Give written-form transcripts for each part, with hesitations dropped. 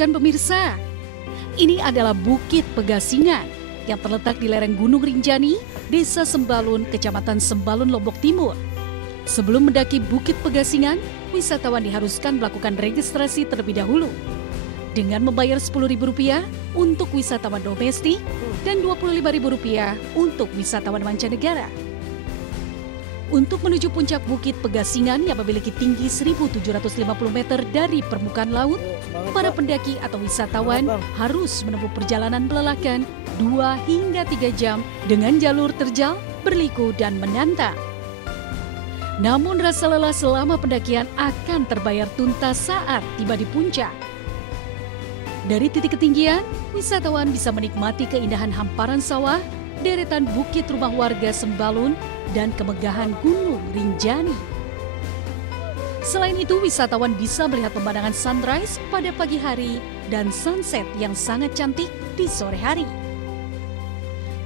bukan pemirsa. Ini adalah Bukit Pegasingan yang terletak di lereng Gunung Rinjani, Desa Sembalun, Kecamatan Sembalun, Lombok Timur. Sebelum mendaki Bukit Pegasingan, wisatawan diharuskan melakukan registrasi terlebih dahulu dengan membayar Rp10.000 untuk wisatawan domestik dan Rp25.000 untuk wisatawan mancanegara. Untuk menuju puncak Bukit Pegasingan yang memiliki tinggi 1.750 meter dari permukaan laut, para pendaki atau wisatawan harus menempuh perjalanan melelahkan 2 hingga 3 jam dengan jalur terjal, berliku, dan menantang. Namun rasa lelah selama pendakian akan terbayar tuntas saat tiba di puncak. Dari titik ketinggian, wisatawan bisa menikmati keindahan hamparan sawah, deretan bukit rumah warga Sembalun, dan kemegahan Gunung Rinjani. Selain itu, wisatawan bisa melihat pemandangan sunrise pada pagi hari dan sunset yang sangat cantik di sore hari.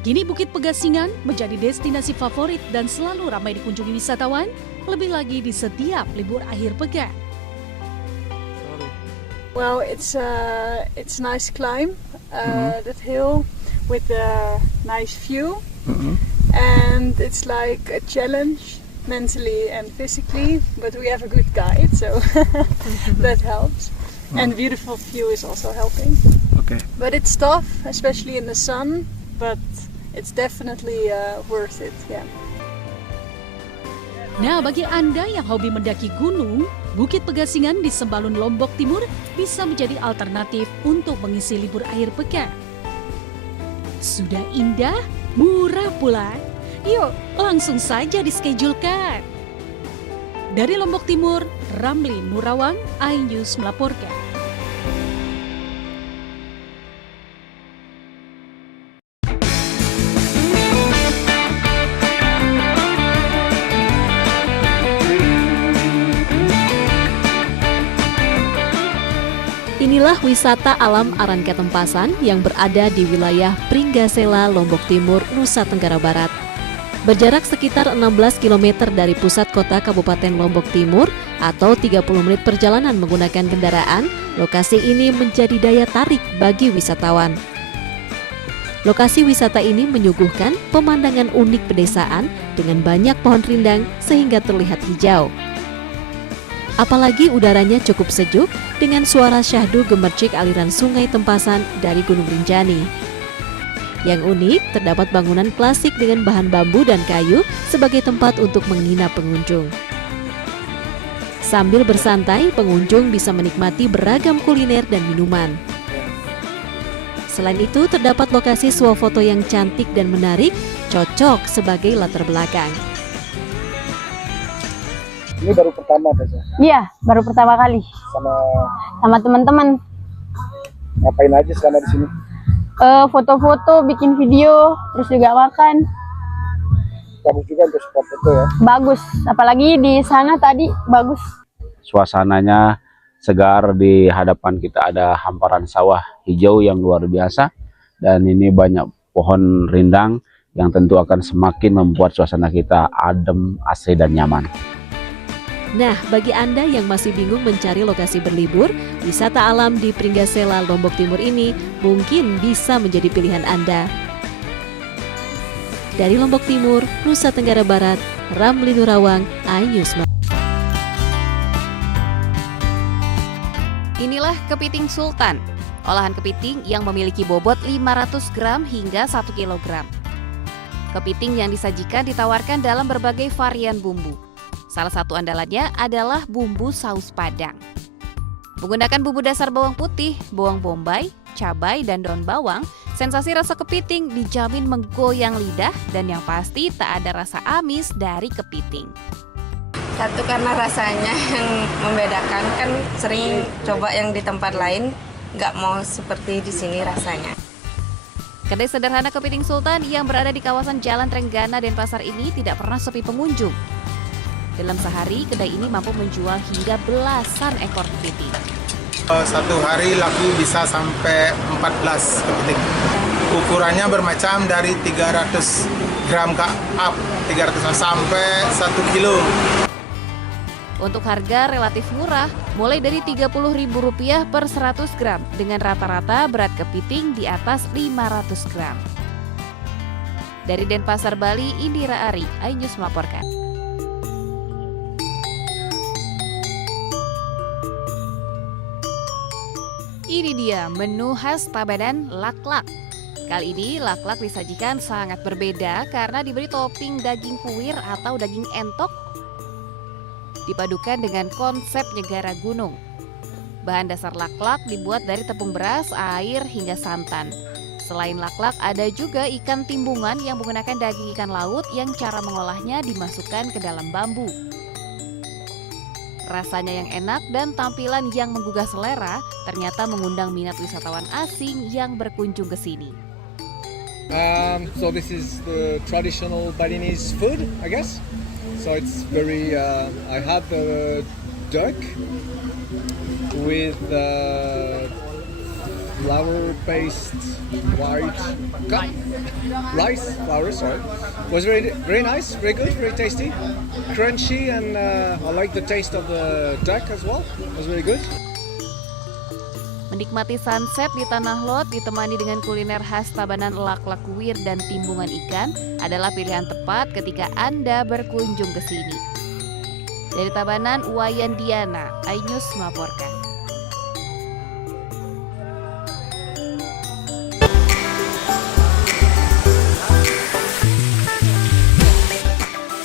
Kini Bukit Pegasingan menjadi destinasi favorit dan selalu ramai dikunjungi wisatawan, lebih lagi di setiap libur akhir pekan. Well, it's nice climb that hill with a nice view, and it's like a challenge mentally and physically. But we have a good guide, so that helps. And beautiful view is also helping. Okay. But it's tough, especially in the sun. But it's definitely worth it. Yeah. Nah, bagi Anda yang hobi mendaki gunung, Bukit Pegasingan di Sembalun, Lombok Timur bisa menjadi alternatif untuk mengisi libur akhir pekan. Sudah indah, murah pula. Yuk, langsung saja dischedulkan. Dari Lombok Timur, Ramli Nurawang, iNews melaporkan. Inilah wisata alam Arangketempasan yang berada di wilayah Pringgasela, Lombok Timur, Nusa Tenggara Barat. Berjarak sekitar 16 km dari pusat kota Kabupaten Lombok Timur atau 30 menit perjalanan menggunakan kendaraan, lokasi ini menjadi daya tarik bagi wisatawan. Lokasi wisata ini menyuguhkan pemandangan unik pedesaan dengan banyak pohon rindang sehingga terlihat hijau. Apalagi udaranya cukup sejuk dengan suara syahdu gemercik aliran sungai Tempasan dari Gunung Rinjani. Yang unik, terdapat bangunan klasik dengan bahan bambu dan kayu sebagai tempat untuk menginap pengunjung. Sambil bersantai, pengunjung bisa menikmati beragam kuliner dan minuman. Selain itu, terdapat lokasi swafoto yang cantik dan menarik, cocok sebagai latar belakang. Ini baru pertama, Tessa? Iya, baru pertama kali. Sama teman-teman. Ngapain aja selama di sini? Foto-foto, bikin video, terus juga makan. Bagus juga untuk spot foto ya? Bagus, apalagi di sana tadi bagus. Suasananya segar, di hadapan kita ada hamparan sawah hijau yang luar biasa. Dan ini banyak pohon rindang yang tentu akan semakin membuat suasana kita adem, asri, dan nyaman. Nah, bagi Anda yang masih bingung mencari lokasi berlibur, wisata alam di Pringgasela, Lombok Timur ini mungkin bisa menjadi pilihan Anda. Dari Lombok Timur, Nusa Tenggara Barat, Ramli Nurawang, iNews. Inilah kepiting sultan, olahan kepiting yang memiliki bobot 500 gram hingga 1 kilogram. Kepiting yang disajikan ditawarkan dalam berbagai varian bumbu. Salah satu andalannya adalah bumbu saus Padang. Menggunakan bumbu dasar bawang putih, bawang bombay, cabai, dan daun bawang, sensasi rasa kepiting dijamin menggoyang lidah dan yang pasti tak ada rasa amis dari kepiting. Satu karena rasanya yang membedakan, kan sering coba yang di tempat lain, nggak mau seperti di sini rasanya. Kedai sederhana Kepiting Sultan yang berada di kawasan Jalan Trenggana Denpasar ini tidak pernah sepi pengunjung. Dalam sehari, kedai ini mampu menjual hingga belasan ekor kepiting. Satu hari laku bisa sampai 14 kepiting. Ukurannya bermacam dari 300 gram ke up, 300 sampai 1 kilo. Untuk harga relatif murah, mulai dari Rp30.000 per 100 gram dengan rata-rata berat kepiting di atas 500 gram. Dari Denpasar, Bali, Indira Ari, iNews melaporkan. Ini dia menu khas Tabanan laklak. Kali ini laklak disajikan sangat berbeda karena diberi topping daging kuir atau daging entok dipadukan dengan konsep negara gunung. Bahan dasar laklak dibuat dari tepung beras, air, hingga santan. Selain laklak, ada juga ikan timbungan yang menggunakan daging ikan laut yang cara mengolahnya dimasukkan ke dalam bambu. Rasanya yang enak dan tampilan yang menggugah selera ternyata mengundang minat wisatawan asing yang berkunjung ke sini. So this is the traditional Balinese food, I guess. So it's very, I had the duck with flour-based white rice flour. Sorry, it was very nice, very good, very tasty, crunchy, and I like the taste of the duck as well. It was very good. Menikmati sunset di Tanah Lot ditemani dengan kuliner khas Tabanan laklak kuir dan timbungan ikan adalah pilihan tepat ketika Anda berkunjung ke sini. Dari Tabanan, Wayan Diana, iNews melaporkan.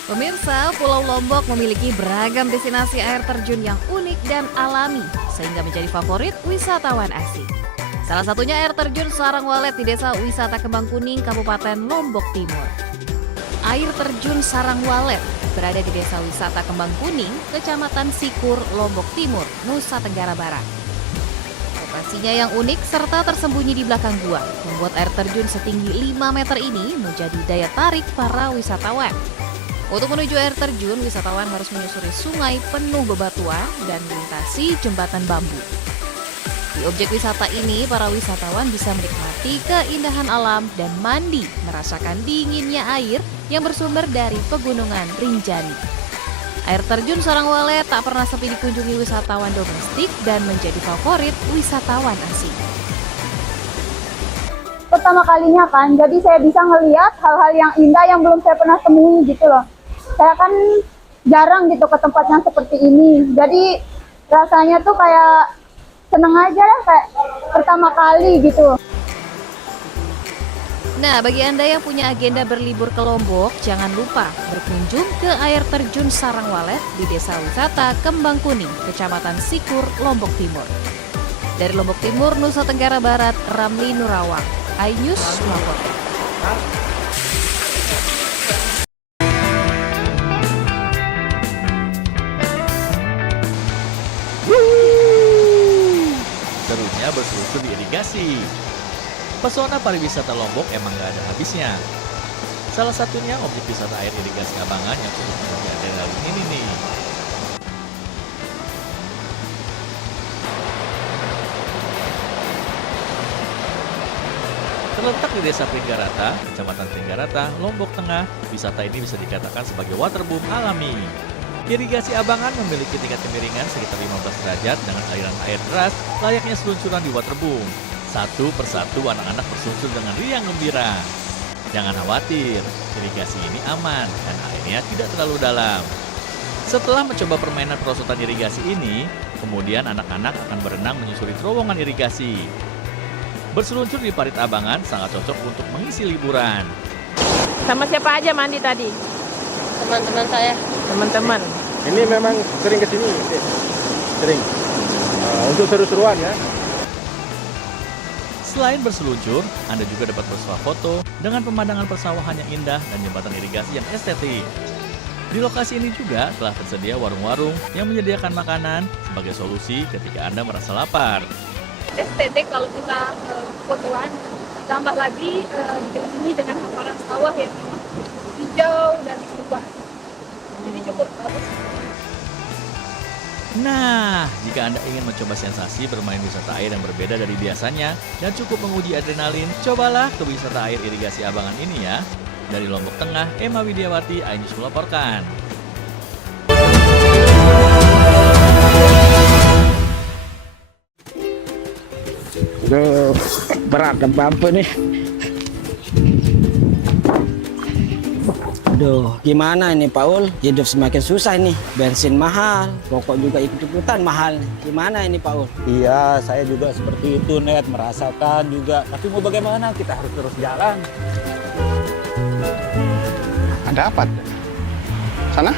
Pemirsa, Pulau Lombok memiliki beragam destinasi air terjun yang unik dan alami, sehingga menjadi favorit wisatawan asing. Salah satunya air terjun Sarang Walet di Desa Wisata Kembang Kuning, Kabupaten Lombok Timur. Air terjun Sarang Walet berada di Desa Wisata Kembang Kuning, Kecamatan Sikur, Lombok Timur, Nusa Tenggara Barat. Lokasinya yang unik serta tersembunyi di belakang gua, membuat air terjun setinggi 5 meter ini menjadi daya tarik para wisatawan. Untuk menuju air terjun, wisatawan harus menyusuri sungai penuh bebatuan dan melintasi jembatan bambu. Di objek wisata ini, para wisatawan bisa menikmati keindahan alam dan mandi, merasakan dinginnya air yang bersumber dari pegunungan Rinjani. Air terjun Sarang Walet tak pernah sepi dikunjungi wisatawan domestik dan menjadi favorit wisatawan asing. Pertama kalinya kan, jadi saya bisa ngelihat hal-hal yang indah yang belum saya pernah temui gitu loh. Saya kan jarang gitu ke tempat yang seperti ini, jadi rasanya tuh kayak seneng aja lah, kayak pertama kali gitu. Nah, bagi Anda yang punya agenda berlibur ke Lombok, jangan lupa berkunjung ke air terjun Sarang Walet di Desa Wisata Kembang Kuning, Kecamatan Sikur, Lombok Timur. Dari Lombok Timur, Nusa Tenggara Barat, Ramli Nurawang, iNews melaporkan. Serunya berselusur di irigasi. Pesona pariwisata Lombok emang gak ada habisnya. Salah satunya objek wisata air irigasi Abangan yang cukup menjadi adrenalin ini nih. Terletak di Desa Pringgarata, Kecamatan Pringgarata, Lombok Tengah, wisata ini bisa dikatakan sebagai waterboom alami. Irigasi Abangan memiliki tingkat kemiringan sekitar 15 derajat dengan aliran air deras layaknya seluncuran di waterboom. Satu persatu anak-anak berseluncur dengan riang gembira. Jangan khawatir, irigasi ini aman dan airnya tidak terlalu dalam. Setelah mencoba permainan perosotan irigasi ini, kemudian anak-anak akan berenang menyusuri terowongan irigasi. Berseluncur di parit Abangan sangat cocok untuk mengisi liburan. Sama siapa aja mandi tadi? Teman-teman saya. Teman-teman. Ini memang sering kesini, sering. Untuk seru-seruan ya. Selain berseluncur, Anda juga dapat bersuah foto dengan pemandangan persawahan yang indah dan jembatan irigasi yang estetik. Di lokasi ini juga telah tersedia warung-warung yang menyediakan makanan sebagai solusi ketika Anda merasa lapar. Estetik kalau kita fotoan, tambah lagi di sini dengan hamparan sawah yang hijau dan berubah. Jadi cukup bagus. Nah, jika Anda ingin mencoba sensasi bermain wisata air yang berbeda dari biasanya dan cukup menguji adrenalin, cobalah ke wisata air irigasi Abangan ini ya. Dari Lombok Tengah, Emma Widiawati, iNews melaporkan. Aduh, berat apa nih. Aduh, gimana ini Paul? Hidup semakin susah ini. Bensin mahal, rokok juga ikut-ikutan mahal. Gimana ini Paul? Iya, saya juga seperti itu, Net. Merasakan juga. Tapi mau bagaimana? Kita harus terus jalan. Ada apa? Sana?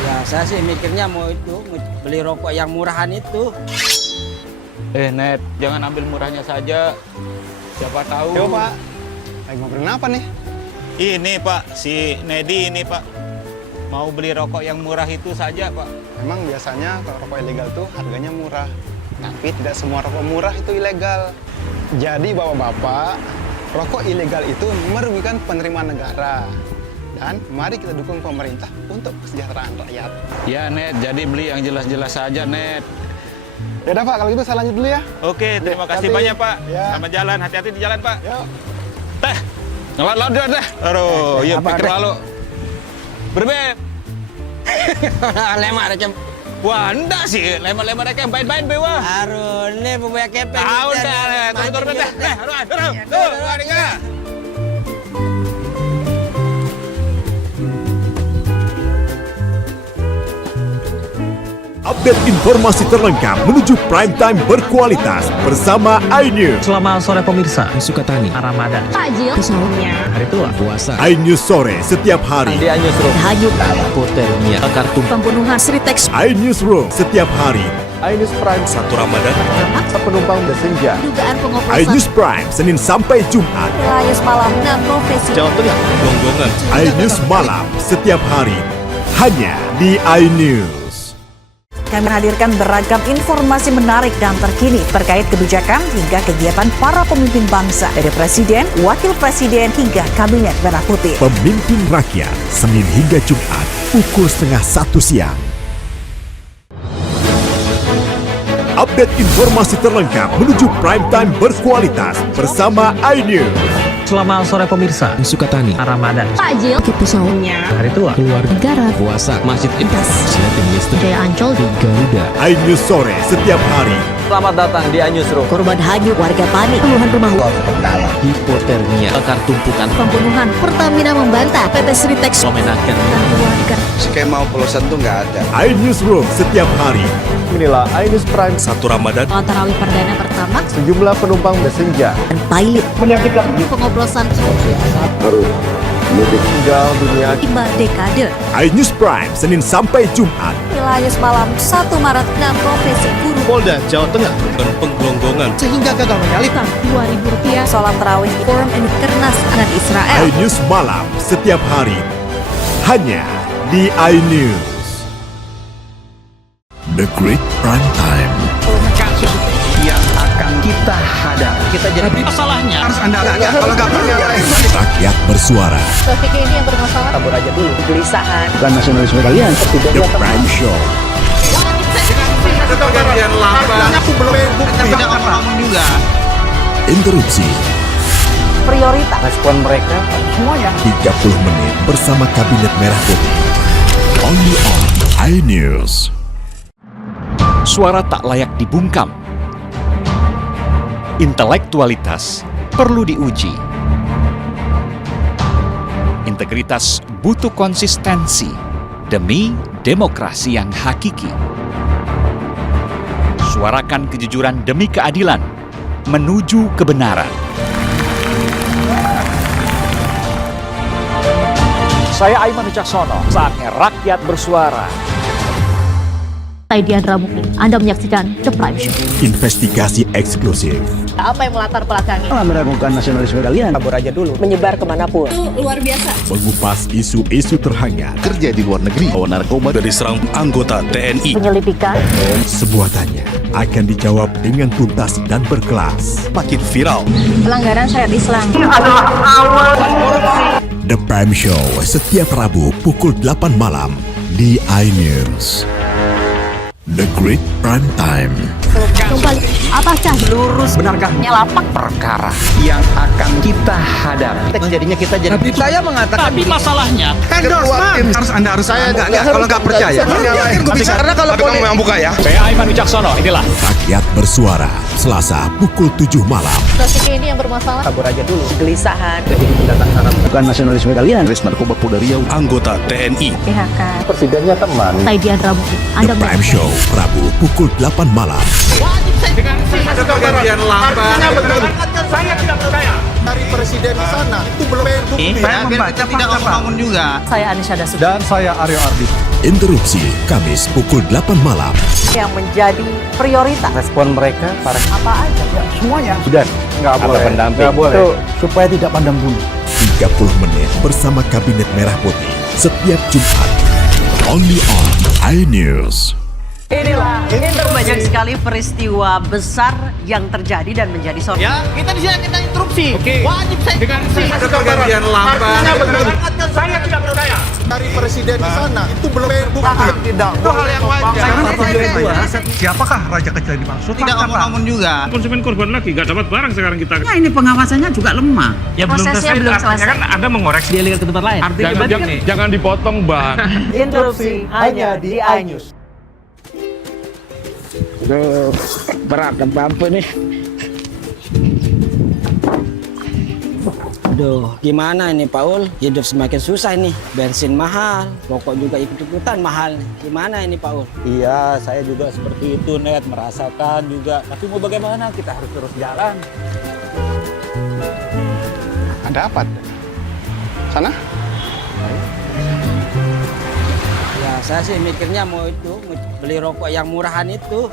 Ya, saya sih mikirnya mau beli rokok yang murahan itu. Net, jangan ambil murahnya saja. Siapa tahu. Yo, Pak. Lagi ngobrolin apa nih? Ini, Pak. Si Nedi ini, Pak. Mau beli rokok yang murah itu saja, Pak. Memang biasanya kalau rokok ilegal tuh harganya murah. Tapi tidak semua rokok murah itu ilegal. Jadi, Bapak-bapak, rokok ilegal itu merugikan penerimaan negara. Dan mari kita dukung pemerintah untuk kesejahteraan rakyat. Ya, Net. Jadi beli yang jelas-jelas saja, Net. Ya udah Pak, kalau gitu saya lanjut dulu ya. Oke, terima kasih banyak, Pak. Selamat jalan, hati-hati di jalan, Pak. Yuk. Teh, ngelot dah. Aduh, yuk pikir lalu. Berbeb. Lemak recem. Wah, enggak sih. Lemak-lemak mereka yang bain-bain, bewa. Aduh, ini bubaya kepeng. Tahu dah, turun dah. Aduh. Update informasi terlengkap menuju prime time berkualitas bersama iNews. Selamat sore pemirsa, Sukatani, Ramadan, Takjil, sahurnya, hari tua, puasa. iNews sore setiap hari. Di iNewsroom, hanyut, hipotermia, kartu, pembunuhan, Sritex, iNewsroom setiap hari. iNews Prime 1 Ramadan, penumpang bersenja. dugaan pengoplosan, iNews Prime Senin sampai Jumat. wilayah malam, 6 profesi, Jawa Tengah, Gonggongan. iNews malam setiap hari hanya di iNews. Kami hadirkan beragam informasi menarik dan terkini terkait kebijakan hingga kegiatan para pemimpin bangsa dari Presiden, Wakil Presiden hingga Kabinet Merah Putih. Pemimpin Rakyat, Senin hingga Jumat, pukul 12:30 siang. Update informasi terlengkap menuju prime time berkualitas bersama iNews. Selamat sore pemirsa, Sukatani, Ramadan, takjil, sahurnya, hari tua, keluarga, negara, puasa, Masjid Ibas, Silatin Listrik, Jaya Ancol, Garuda. iNews sore setiap hari. Selamat datang di iNewsroom. korban hanyut, warga panik, puluhan rumah Hipotermia, akar tumpukan, pembunuhan, Pertamina membantah, PT Sritex, memenangkan warga. Skema oplosan tuh nggak ada. iNewsroom setiap hari. Inilah iNews Prime 1 Ramadan, Sholat tarawih perdana pertama, sejumlah penumpang bersenja. dan pilot, pengoplosan, Tinggal dunia. tiba dekade, iNews Prime Senin sampai Jumat. wilayah malam 1 Maret, 6 profesi guru, Polda Jawa Tengah dan penggelonggongan Sehingga gagal menyalip. Rp2.000, Sholat tarawih forum and kernas dengan Israel, iNews malam setiap hari hanya di iNews. The Great Prime Time. Kasus yang akan kita hadapi. Kita jadi masalahnya harus Anda tanya. Kalau nggak percaya, Rakyat bersuara. Topik ini yang bermasalah, kabur aja dulu. kegelisahan. Bukan nasionalisme kalian. The Prime Show. Pergantian lambat. Aku belum bukti. Jangan ngomong juga. Interupsi Prioritas. Respon mereka semuanya. 30 menit bersama Kabinet Merah Putih. Only on iNews. Suara tak layak dibungkam. Intelektualitas perlu diuji. Integritas butuh konsistensi demi demokrasi yang hakiki. Suarakan kejujuran demi keadilan menuju kebenaran. Saya Aiman Wicaksono, saatnya rakyat bersuara. Saya Diandra Mukti. Anda menyaksikan The Prime Show. Investigasi eksklusif. Apa yang melatar belakangi? Malah meragukan nasionalisme kalian. Kabur aja dulu. Menyebar kemanapun. Luar biasa. Mengupas isu-isu terhangat. Kerja di luar negeri, bawa narkoba dari serang anggota TNI. Penyelidikan. Semua tanya akan dijawab dengan tuntas dan berkelas. Makin viral. Pelanggaran syariat Islam. The Prime Show setiap Rabu pukul 8 malam di iNews. The Great Prime Time. Kembali, apakah Lurus. Benarkah Nyelapak. perkara yang akan kita sadar. Jadinya kita jadi. Tapi saya mengatakan tapi masalahnya Kalau nggak percaya. Karena kalau kamu yang buka ya. Saya Aiman Wicaksono, inilah Rakyat bersuara Selasa pukul 7 malam. Situasi ini yang bermasalah. Kabur aja dulu. Kegelisahan. Jadi pendatang Arab. Bukan nasionalisme kalian. Res narkoba Polda Riau, anggota TNI. PHK. Presidennya teman. Saidian Rabu. The Prime Show, Rabu pukul 8 malam. Ada pergantian lambat. Saya tidak percaya. Dari presiden di sana itu belum bukti. Saya membaca tidak ngomong juga. Saya Anisha Dasuki. Dan saya Aryo Ardi. Interupsi Kamis pukul 8 malam. Yang menjadi prioritas. Respon mereka para Apa aja? Semuanya. sudah nggak boleh. Pendamping. Nggak boleh. Itu supaya tidak pandang bulu. 30 menit bersama Kabinet Merah Putih setiap Jumat. Only on iNews. Inilah banyak sekali peristiwa besar yang terjadi dan menjadi sorotan. ya kita di sini kita interupsi. Wajib saya Dengan ada pergantian lambat. Saya tidak percaya. Dari presiden di sana itu belum bukti. Tidak. Itu hal yang wajar. Siapakah raja kecil yang dimaksud? Tidak ngomong juga. Konsumen korban lagi nggak dapat barang sekarang kita. Nah, ini pengawasannya juga lemah. ya Prosesnya belum selesai. Kan Anda mengoreksi. dia lihat ke tempat lain. Jangan dipotong, Bang. Interupsi hanya di iNews. Aduh, berat dan bampu nih. Aduh, gimana ini Paul? Hidup semakin susah nih. Bensin mahal, rokok juga ikut-ikutan mahal. Gimana ini Paul? Iya, saya juga seperti itu, Net, merasakan juga. Tapi mau bagaimana? Kita harus terus jalan. Ada apa? Sana? Ya, saya sih mikirnya mau beli rokok yang murahan itu.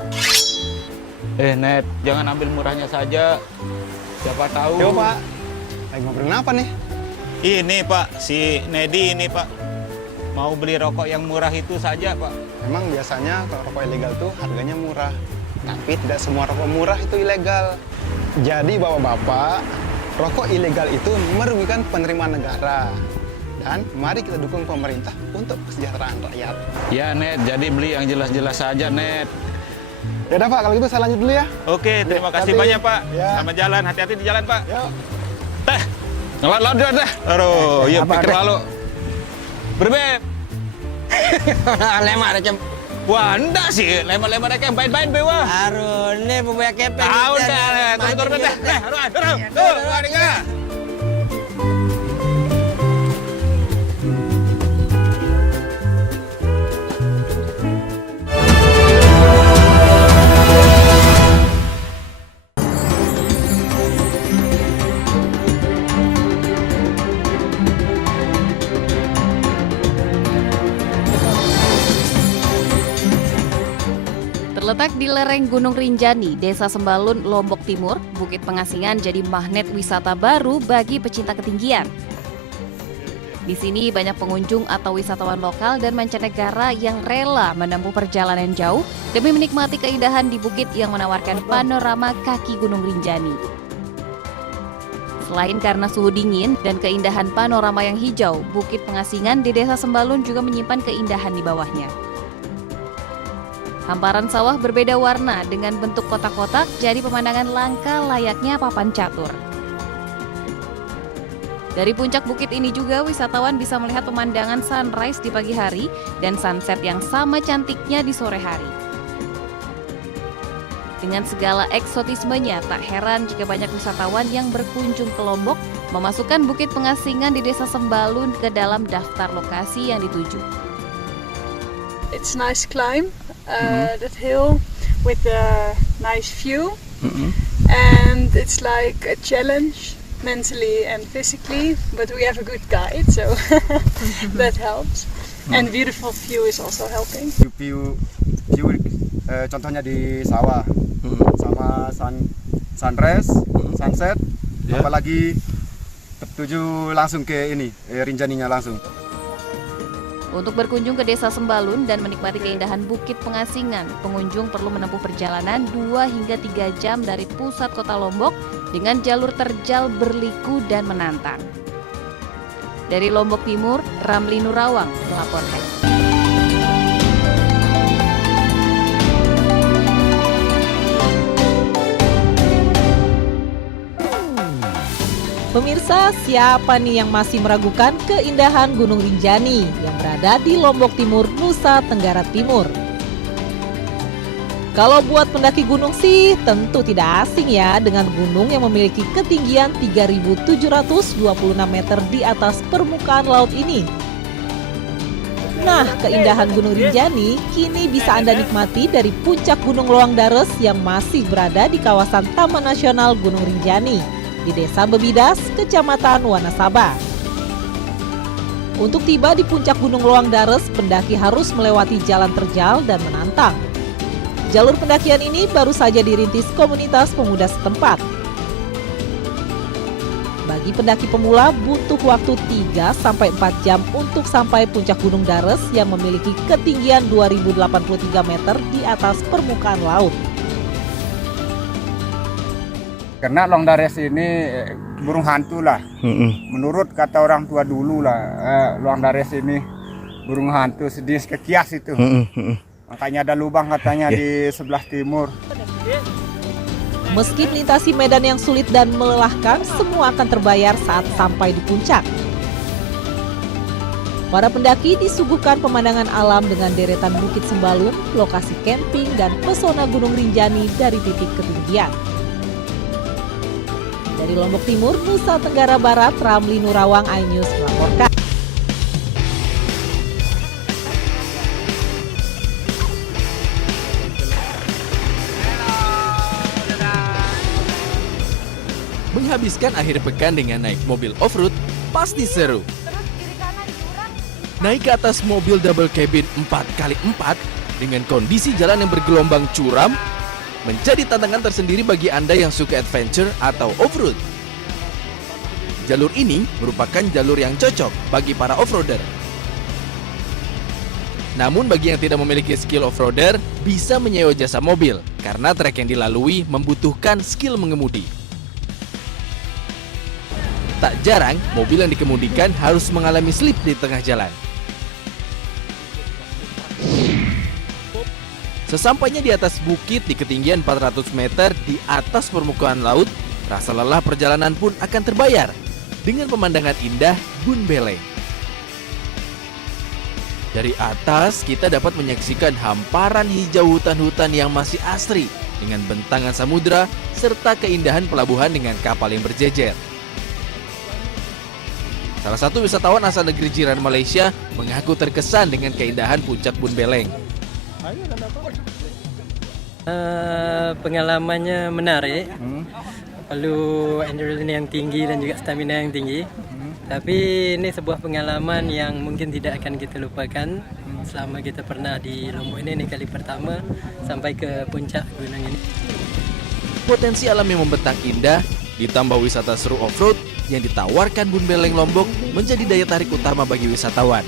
Net, jangan ambil murahnya saja. Siapa tahu. Yo, Pak. Lagi ngobrolin apa nih? Ini, Pak, si Nedi ini, Pak. Mau beli rokok yang murah itu saja, Pak. Memang biasanya kalau rokok ilegal tuh harganya murah. Tapi tidak semua rokok murah itu ilegal. Jadi bapak-bapak, rokok ilegal itu merugikan penerimaan negara. Dan mari kita dukung pemerintah untuk kesejahteraan rakyat. Ya, Net, jadi beli yang jelas-jelas saja, Net. Ya udah Pak, kalau gitu saya lanjut dulu ya. Oke, terima kasih Hati-hati. banyak, Pak. Ya. Selamat jalan, hati-hati di jalan, Pak. Yuk. Teh, ngelat-ngelat dulu, teh. Aduh, yuk Apa, pikir Dek? lalu. Berbeb. Lemah recem. Wah, enggak sih. Lemah-lemah mereka yang bain-bain, bewa. Aduh, ini pembayar kepeng. Tahu deh, turun-turun, teh. Aduh. Tuh, adik-adik. Terletak di lereng Gunung Rinjani, Desa Sembalun, Lombok Timur, Bukit Pengasingan jadi magnet wisata baru bagi pecinta ketinggian. Di sini banyak pengunjung atau wisatawan lokal dan mancanegara yang rela menempuh perjalanan jauh demi menikmati keindahan di bukit yang menawarkan panorama kaki Gunung Rinjani. Selain karena suhu dingin dan keindahan panorama yang hijau, Bukit Pengasingan di Desa Sembalun juga menyimpan keindahan di bawahnya. Hamparan sawah berbeda warna dengan bentuk kotak-kotak jadi pemandangan langka layaknya papan catur. Dari puncak bukit ini juga wisatawan bisa melihat pemandangan sunrise di pagi hari dan sunset yang sama cantiknya di sore hari. Dengan segala eksotismenya, tak heran jika banyak wisatawan yang berkunjung ke Lombok memasukkan Bukit Pengasingan di Desa Sembalun ke dalam daftar lokasi yang dituju. It's nice climb, that hill with a nice view, and it's like a challenge mentally and physically, but we have a good guide, so that helps. And beautiful view is also helping. View contohnya di sawah, sama sunrise, sunset, apalagi tertuju langsung ke ini, Rinjaninya langsung. Untuk berkunjung ke Desa Sembalun dan menikmati keindahan Bukit Pengasingan, pengunjung perlu menempuh perjalanan 2 hingga 3 jam dari pusat kota Lombok dengan jalur terjal berliku dan menantang. Dari Lombok Timur, Ramli Nurawang melaporkan. Pemirsa, siapa nih yang masih meragukan keindahan Gunung Rinjani yang berada di Lombok Timur, Nusa Tenggara Timur? Kalau buat pendaki gunung sih tentu tidak asing ya dengan gunung yang memiliki ketinggian 3.726 meter di atas permukaan laut ini. Nah, keindahan Gunung Rinjani kini bisa Anda nikmati dari puncak Gunung Loang Dares yang masih berada di kawasan Taman Nasional Gunung Rinjani di Desa Bebidas, Kecamatan Wanasaba. Untuk tiba di puncak Gunung Loang Dares, pendaki harus melewati jalan terjal dan menantang. Jalur pendakian ini baru saja dirintis komunitas pemuda setempat. Bagi pendaki pemula butuh waktu 3-4 jam untuk sampai puncak Gunung Dares yang memiliki ketinggian 2083 meter di atas permukaan laut. Karena Loang Dares ini burung hantu lah. Menurut kata orang tua dulu lah, Loang Dares ini burung hantu sedih kekias itu. Makanya ada lubang katanya di sebelah timur. Meski melintasi medan yang sulit dan melelahkan, semua akan terbayar saat sampai di puncak. Para pendaki disuguhkan pemandangan alam dengan deretan Bukit Sembalun, lokasi camping, dan pesona Gunung Rinjani dari titik ketinggian. Dari Lombok Timur, Nusa Tenggara Barat, Ramli Nurawang, iNews melaporkan. Menghabiskan akhir pekan dengan naik mobil off-road pasti seru. Naik ke atas mobil double cabin 4x4 dengan kondisi jalan yang bergelombang curam menjadi tantangan tersendiri bagi Anda yang suka adventure atau off-road. Jalur ini merupakan jalur yang cocok bagi para off-roader. Namun bagi yang tidak memiliki skill off-roader bisa menyewa jasa mobil karena trek yang dilalui membutuhkan skill mengemudi. Tak jarang, mobil yang dikemudikan harus mengalami slip di tengah jalan. Sesampainya di atas bukit di ketinggian 400 meter di atas permukaan laut, rasa lelah perjalanan pun akan terbayar dengan pemandangan indah Bun Beleng. Dari atas, kita dapat menyaksikan hamparan hijau hutan-hutan yang masih asri dengan bentangan samudra serta keindahan pelabuhan dengan kapal yang berjejer. Salah satu wisatawan asal negeri jiran Malaysia mengaku terkesan dengan keindahan puncak Bun Beleng. Pengalamannya menarik, perlu adrenalin yang tinggi dan juga stamina yang tinggi. Tapi ini sebuah pengalaman yang mungkin tidak akan kita lupakan selama kita pernah di Lombok ini kali pertama sampai ke puncak gunung ini. Potensi alam yang membentang indah ditambah wisata seru off-road yang ditawarkan Bun Beleng Lombok menjadi daya tarik utama bagi wisatawan.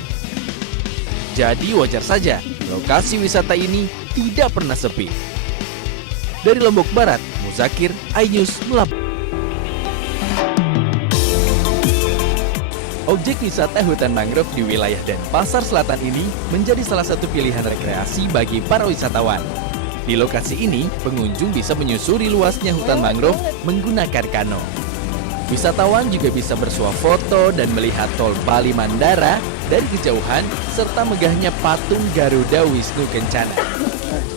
Jadi wajar saja lokasi wisata ini tidak pernah sepi. Dari Lombok Barat, Muzakir, iNews melaporkan. Objek wisata hutan mangrove di wilayah Denpasar Selatan ini menjadi salah satu pilihan rekreasi bagi para wisatawan. Di lokasi ini, pengunjung bisa menyusuri luasnya hutan mangrove menggunakan kano. Wisatawan juga bisa bersuah foto dan melihat tol Bali Mandara dari kejauhan serta megahnya patung Garuda Wisnu Kencana.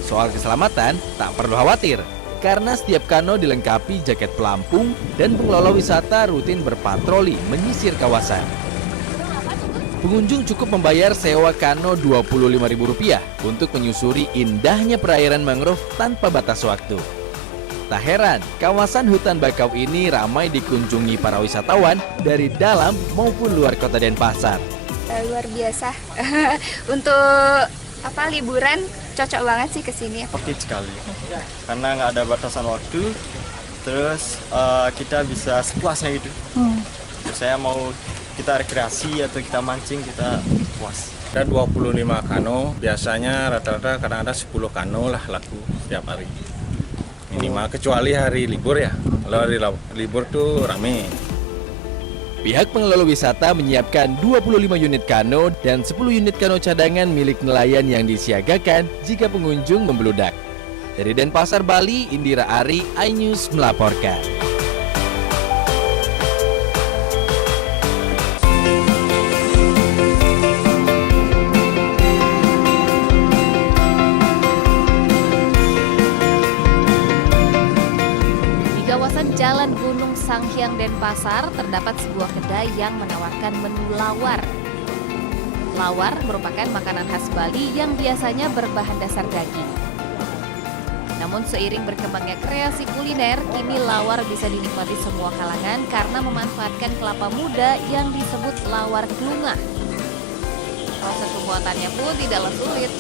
Soal keselamatan, tak perlu khawatir karena setiap kano dilengkapi jaket pelampung dan pengelola wisata rutin berpatroli menyisir kawasan. Pengunjung cukup membayar sewa kano Rp25.000 untuk menyusuri indahnya perairan mangrove tanpa batas waktu. Tak heran, kawasan hutan bakau ini ramai dikunjungi para wisatawan dari dalam maupun luar kota Denpasar. Luar biasa. Untuk liburan cocok banget sih ke sini. Oke sekali. Karena nggak ada batasan waktu, terus kita bisa sepuasnya gitu. Saya mau kita rekreasi atau kita mancing, kita puas. Ada 25 kano, biasanya rata-rata kadang ada 10 kano lah laku setiap hari. Minimal, kecuali hari libur ya. Kalau hari libur tuh rame. Pihak pengelola wisata menyiapkan 25 unit kano dan 10 unit kano cadangan milik nelayan yang disiagakan jika pengunjung membeludak. Dari Denpasar, Bali, Indira Ari, iNews melaporkan. Denpasar terdapat sebuah kedai yang menawarkan menu lawar. Lawar merupakan makanan khas Bali yang biasanya berbahan dasar daging. Namun seiring berkembangnya kreasi kuliner, kini lawar bisa dinikmati semua kalangan karena memanfaatkan kelapa muda yang disebut lawar klungah. Proses pembuatannya pun tidaklah sulit.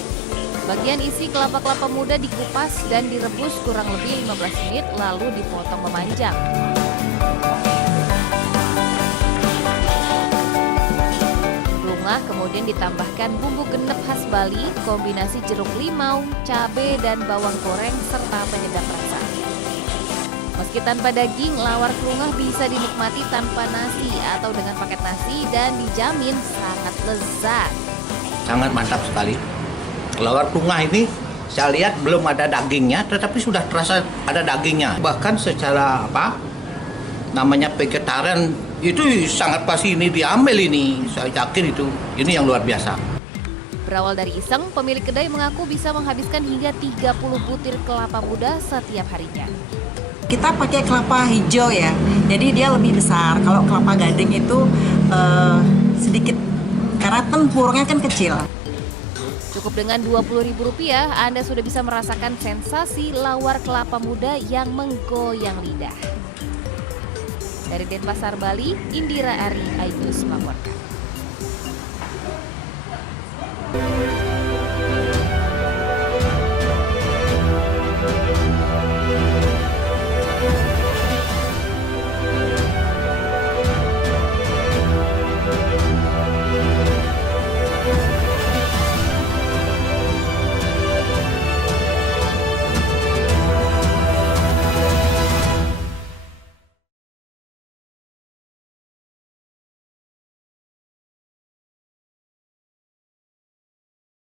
Bagian isi kelapa-kelapa muda dikupas dan direbus kurang lebih 15 menit lalu dipotong memanjang. Kemudian ditambahkan bumbu genep khas Bali, kombinasi jeruk limau, cabai, dan bawang goreng, serta penyedap rasa. Meski tanpa daging, lawar klungah bisa dinikmati tanpa nasi atau dengan paket nasi dan dijamin sangat lezat. Sangat mantap sekali. Lawar klungah ini saya lihat belum ada dagingnya, tetapi sudah terasa ada dagingnya. Bahkan secara namanya vegetarian itu sangat pasti ini diambil ini, saya yakin itu. Ini yang luar biasa. Berawal dari iseng, pemilik kedai mengaku bisa menghabiskan hingga 30 butir kelapa muda setiap harinya. Kita pakai kelapa hijau ya, jadi dia lebih besar. Kalau kelapa gading itu sedikit, karena tempurnya kan kecil. Cukup dengan Rp20.000, Anda sudah bisa merasakan sensasi lawar kelapa muda yang menggoyang lidah. Dari Denpasar, Bali, Indira Ari, iNews melaporkan.